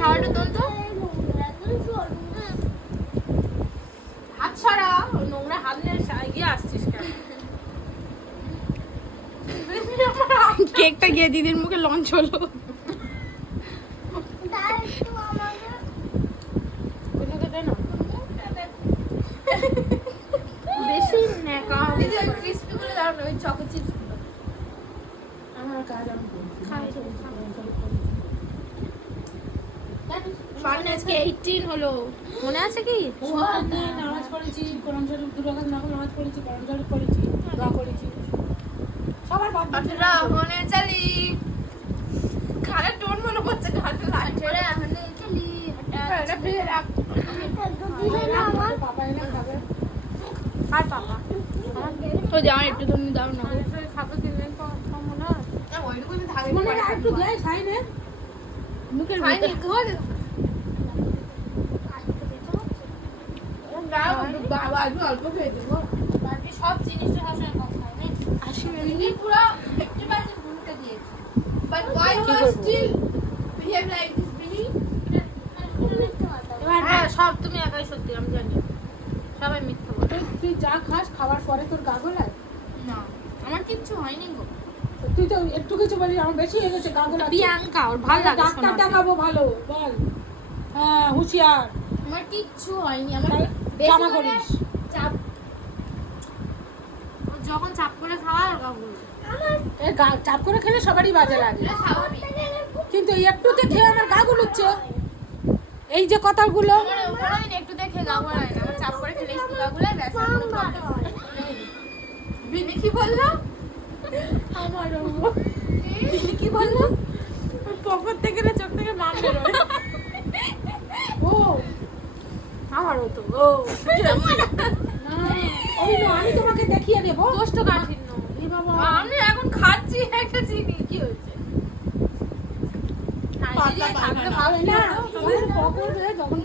খাওয়াটা তোল তো। হাত ছড়া, নোংরা হাত নিয়ে গিয়ে আসছিস কেন? কেকটা গিয়ে দিদির মুখে লঞ্চ হলো। বেশি ন্যাকা দিদি ওই ক্রিসপি গুলো দাও না, ওই চকো চিপস গুলো। আমার কাজ আমি করছি। মানে আজকে 18 হলো, মনে আছে কি? নামাজ পড়েছি, কোরআন শরীফ 2 রাকাত নামাজ পড়েছি, কোরআন শরীফ পড়েছি, দোয়া করেছি। সবার বাদ দিতে আঠেরা হনে চলি, খানের টোন মনে পড়ছে, খানের আঠেরা হনে চলি। এটা ফ্রিজে রাখ। পাপা এনে খাবে। আর পাপা তো যাও একটু তুমি দাও না। খাবে দিলেন তো মনে হয় না, ওইটুকুই থাকে। মনে হয় একটু দেয় খাইনে। মুখের খাইনি ভিতর খাওয়া দে। বাবা আজকে অল্প খেয়ে দেবো। বাকি সব জিনিসটা সবসময় কম খায় না। আসলে পুরো 50% ভূমিকা দিয়েছে। But why you are still behave like this, Billy? হ্যাঁ সব তুমি একাই সত্যি, আমি জানি সবাই মিথ্যা বলে। তুই যা খাস খাওয়ার পরে তোর গা গোলায়। না, আমার কিচ্ছু হয়নি গো। তুই তো একটু কিছু বলি আমার বেশি হয়ে গেছে গা গোলায়। প্রিয়াঙ্কা ওর ভালো লাগে ডাক্তার শোনাতে। দেখাবো ভালো বল। হ্যাঁ হুঁশিয়ার। আমার কিচ্ছু হয়নি। আমার জামা করিস। চাপ, ও যখন চাপ করে খাওয়া ওর গা বলবে। এ গা চাপ করে খেলে সবারই বাজে লাগে, এটা স্বাভাবিক। কিন্তু একটুতে খেয়ে আমার গা গুলোচ্ছে। এই যে কথাগুলো আমার কোনোদিন একটু দেখে গা ভরায় না। আমার চাপ করে খেলে সুগাগুলো ব্যাস, আর কোনো প্রবলেম নেই। বিনি কি বললো? বিনি কি বললো? পকেট থেকে না চোখ থেকে মান বেরোয়। ও আমারও তো ও আমি তোমাকে দেখিয়ে দেবো। কোষ্ঠকাঠিন্য। এ বাবা আমি এখন খাচ্ছি একটা জিনিস, কি হয়েছে? নাইজেরিয়ায় থাকলে ভালো না হতো। তোমার পকেটে যখন